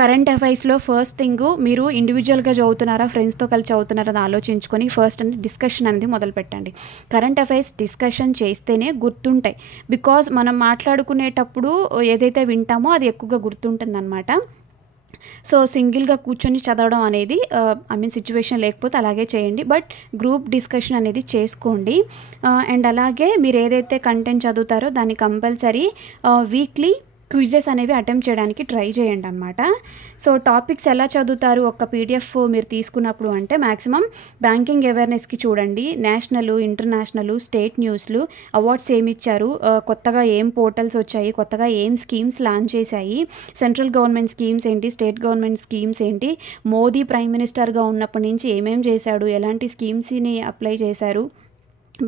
కరెంట్ అఫైర్స్లో ఫస్ట్ థింగ్ మీరు ఇండివిజువల్గా చదువుతున్నారా, ఫ్రెండ్స్తో కలిసి చదువుతున్నారా అని ఆలోచించుకొని ఫస్ట్ డిస్కషన్ అనేది మొదలు పెట్టండి. కరెంట్ అఫైర్స్ డిస్కషన్ చేస్తేనే గుర్తుంటాయి. బికాజ్ మనం మాట్లాడుకునేటప్పుడు ఏదైతే వింటామో అది ఎక్కువగా గుర్తుంటుంది అనమాట. సో సింగిల్గా కూర్చొని చదవడం అనేది సిచ్యువేషన్ లేకపోతే అలాగే చేయండి. బట్ గ్రూప్ డిస్కషన్ అనేది చేసుకోండి. అండ్ అలాగే మీరు ఏదైతే కంటెంట్ చదువుతారో దాన్ని కంపల్సరీ వీక్లీ క్విజెస్ అనేవి అటెంప్ట్ చేయడానికి ట్రై చేయండి అనమాట. సో టాపిక్స్ ఎలా చదువుతారు ఒక పీడిఎఫ్ మీరు తీసుకున్నప్పుడు అంటే మ్యాక్సిమం బ్యాంకింగ్ అవేర్నెస్కి చూడండి. నేషనల్, ఇంటర్నేషనల్, స్టేట్ న్యూస్లు, అవార్డ్స్ ఏమి ఇచ్చారు, కొత్తగా ఏం పోర్టల్స్ వచ్చాయి, కొత్తగా ఏం స్కీమ్స్ లాంచ్ చేశాయి, సెంట్రల్ గవర్నమెంట్ స్కీమ్స్ ఏంటి, స్టేట్ గవర్నమెంట్ స్కీమ్స్ ఏంటి, మోదీ ప్రైమ్ మినిస్టర్గా ఉన్నప్పటి నుంచి ఏమేం చేశాడు, ఎలాంటి స్కీమ్స్ని అప్లై చేశారు,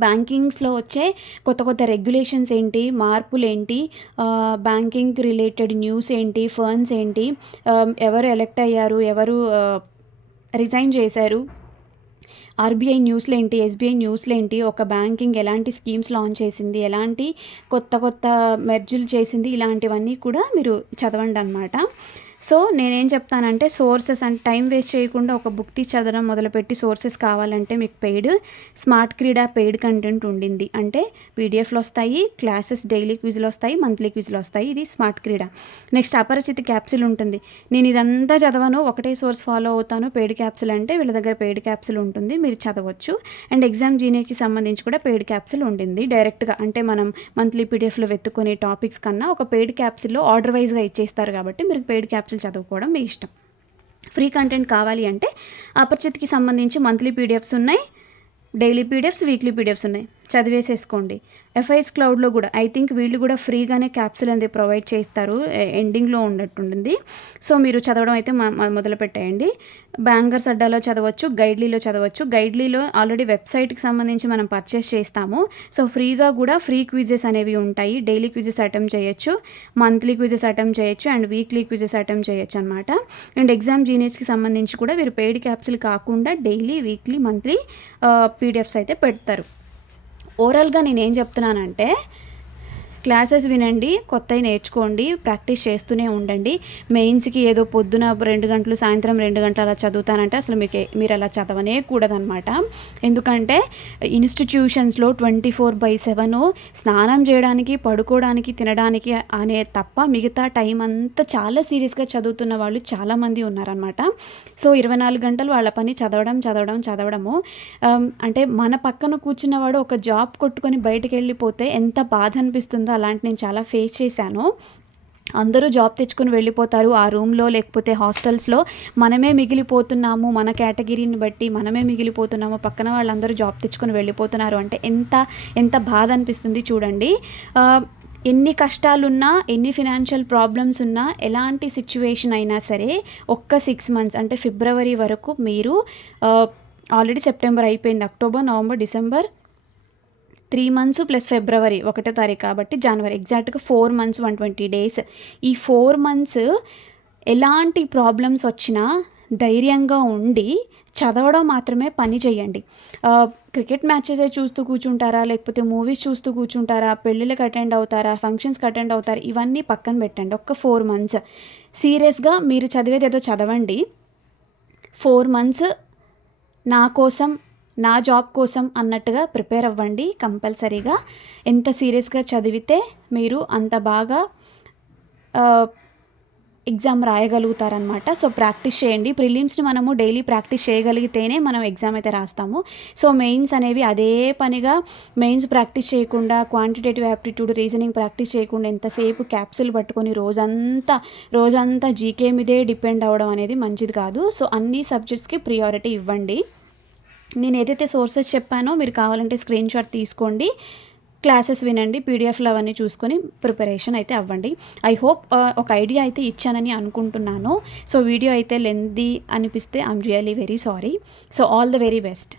బ్యాంకింగ్స్లో వచ్చే కొత్త రెగ్యులేషన్స్ ఏంటి, మార్పులు ఏంటి, బ్యాంకింగ్ రిలేటెడ్ న్యూస్ ఏంటి, ఫండ్స్ ఏంటి, ఎవరు ఎలెక్ట్ అయ్యారు, ఎవరు రిజైన్ చేశారు, ఆర్బీఐ న్యూస్లు ఏంటి, ఎస్బీఐ న్యూస్లు ఏంటి, ఒక బ్యాంకింగ్ ఎలాంటి స్కీమ్స్ లాంచ్ చేసింది, ఎలాంటి కొత్త మెర్జులు చేసింది, ఇలాంటివన్నీ కూడా మీరు చదవండి అనమాట. సో నేనేం చెప్తానంటే సోర్సెస్ అంటే టైం వేస్ట్ చేయకుండా ఒక బుక్ తీసి చదవడం మొదలుపెట్టి సోర్సెస్ కావాలంటే మీకు పెయిడ్ స్మార్ట్ క్రీడా పెయిడ్ కంటెంట్ ఉండింది అంటే పీడిఎఫ్లు వస్తాయి, క్లాసెస్ డైలీ క్విజ్లు వస్తాయి, మంత్లీ క్విజ్లు వస్తాయి. ఇది స్మార్ట్ క్రీడా. నెక్స్ట్ అపరిచిత క్యాప్సూల్ ఉంటుంది. నేను ఇదంతా చదవను, ఒకటే సోర్స్ ఫాలో అవుతాను. పెయిడ్ క్యాప్సూల్ అంటే వీళ్ళ దగ్గర పెయిడ్ క్యాప్సూల్ ఉంటుంది, మీరు చదవచ్చు. అండ్ ఎగ్జామ్ జీనేకి సంబంధించి కూడా పెయిడ్ క్యాప్సూల్ ఉండింది. డైరెక్ట్గా అంటే మనం మంత్లీ పీడిఎఫ్లో వెతుక్కునే టాపిక్స్ కన్నా ఒక పెయిడ్ క్యాప్సూల్లో ఆర్డర్ వైజ్గా ఇచ్చేస్తారు కాబట్టి మీరు పెయిడ్ క్యాప్సూల్ చదువుకోవడం మీ ఇష్టం. ఫ్రీ కంటెంట్ కావాలి అంటే అపరిచిత్కి సంబంధించి మంత్లీ పీడిఎఫ్స్ ఉన్నాయి, డైలీ పీడిఎఫ్స్, వీక్లీ పీడిఎఫ్స్ ఉన్నాయి. చదివేసేసుకోండి. ఎఫ్ఐఎస్ క్లౌడ్లో కూడా ఐ థింక్ వీళ్ళు కూడా ఫ్రీగానే క్యాప్సూల్ అనేది ప్రొవైడ్ చేస్తారు, ఎండింగ్లో ఉన్నట్టుంటుంది. సో మీరు చదవడం అయితే మొదలు పెట్టేయండి. బ్యాంగర్స్ అడ్డాలో చదవచ్చు, గైడ్లీలో చదవచ్చు. గైడ్లీలో ఆల్రెడీ వెబ్సైట్కి సంబంధించి మనం పర్చేస్ చేస్తాము. సో ఫ్రీగా కూడా ఫ్రీ క్విజెస్ అనేవి ఉంటాయి. డైలీ క్విజెస్ అటెంప్ట్ చేయొచ్చు, మంత్లీ క్విజెస్ అటెంప్ట్ చేయొచ్చు అండ్ వీక్లీ క్విజెస్ అటెంప్ట్ చేయొచ్చు అనమాట. అండ్ ఎగ్జామ్ జీనియస్కి సంబంధించి కూడా వీరు పెయిడ్ క్యాప్సూల్ కాకుండా డైలీ, వీక్లీ, మంత్లీ పీడిఎఫ్స్ అయితే పెడతారు. ఓవరాల్గా నేనేం చెప్తున్నానంటే, క్లాసెస్ వినండి, కొత్తవి నేర్చుకోండి, ప్రాక్టీస్ చేస్తూనే ఉండండి. మెయిన్స్కి ఏదో పొద్దున 2 గంటలు, సాయంత్రం 2 గంటలు అలా చదువుతానంటే అసలు మీరు అలా చదవనే కూడదనమాట. ఎందుకంటే ఇన్స్టిట్యూషన్స్లో 24/7 స్నానం చేయడానికి, పడుకోవడానికి, తినడానికి అనే తప్ప మిగతా టైం అంతా చాలా సీరియస్గా చదువుతున్న వాళ్ళు చాలామంది ఉన్నారనమాట. సో 24 గంటలు వాళ్ళ పని చదవడము. అంటే మన పక్కన కూర్చున్నవాడు ఒక జాబ్ కొట్టుకొని బయటకు వెళ్ళిపోతే ఎంత బాధ అనిపిస్తుందో అలాంటి నేను చాలా ఫేస్ చేశాను. అందరూ జాబ్ తెచ్చుకొని వెళ్ళిపోతారు ఆ రూమ్లో, లేకపోతే హాస్టల్స్లో మనమే మిగిలిపోతున్నాము, మన కేటగిరీని బట్టి మనమే మిగిలిపోతున్నాము, పక్కన వాళ్ళందరూ జాబ్ తెచ్చుకొని వెళ్ళిపోతున్నారు అంటే ఎంత బాధ అనిపిస్తుంది చూడండి. ఎన్ని కష్టాలున్నా, ఎన్ని ఫినాన్షియల్ ప్రాబ్లమ్స్ ఉన్నా, ఎలాంటి సిచ్యువేషన్ అయినా సరే ఒక్క 6 మంత్స్ అంటే ఫిబ్రవరి వరకు మీరు ఆల్రెడీ సెప్టెంబర్ అయిపోయింది, October, November, December 3 months plus ఫిబ్రవరి 1వ తారీఖు కాబట్టి జనవరి, ఎగ్జాక్ట్గా 4 మంత్స్ 120 డేస్. ఈ 4 మంత్స్ ఎలాంటి ప్రాబ్లమ్స్ వచ్చినా ధైర్యంగా ఉండి చదవడం మాత్రమే పని చేయండి. క్రికెట్ మ్యాచెస్ చూస్తూ కూర్చుంటారా, లేకపోతే మూవీస్ చూస్తూ కూర్చుంటారా, పెళ్ళిళ్ళకి అటెండ్ అవుతారా, ఫంక్షన్స్కి అటెండ్ అవుతారా, ఇవన్నీ పక్కన పెట్టండి. ఒక్క 4 మంత్స్ సీరియస్గా మీరు చదివేది ఏదో చదవండి. 4 మంత్స్ నా కోసం, నా జాబ్ కోసం అన్నట్టుగా ప్రిపేర్ అవ్వండి కంపల్సరీగా. ఎంత సీరియస్గా చదివితే మీరు అంత బాగా ఎగ్జామ్ రాయగలుగుతారనమాట. సో ప్రాక్టీస్ చేయండి. ప్రిలిమ్స్ని మనము డైలీ ప్రాక్టీస్ చేయగలిగితేనే మనం ఎగ్జామ్ అయితే రాస్తాము. సో మెయిన్స్ అనేవి అదే పనిగా మెయిన్స్ ప్రాక్టీస్ చేయకుండా, క్వాంటిటేటివ్ యాప్టిట్యూడ్, రీజనింగ్ ప్రాక్టీస్ చేయకుండా ఎంతసేపు క్యాప్సూల్ పట్టుకొని రోజంతా జీకే మీదే డిపెండ్ అవ్వడం అనేది మంచిది కాదు. సో అన్ని సబ్జెక్ట్స్కి ప్రియారిటీ ఇవ్వండి. నేను ఏదైతే సోర్సెస్ చెప్పానో మీరు కావాలంటే స్క్రీన్ షాట్ తీసుకోండి, క్లాసెస్ వినండి, పీడిఎఫ్లు అవన్నీ చూసుకొని ప్రిపరేషన్ అయితే అవ్వండి. ఐ హోప్ ఒక ఐడియా అయితే ఇచ్చానని అనుకుంటున్నాను. సో వీడియో అయితే లెంతీ అనిపిస్తే I'm really very sorry. So all the very best.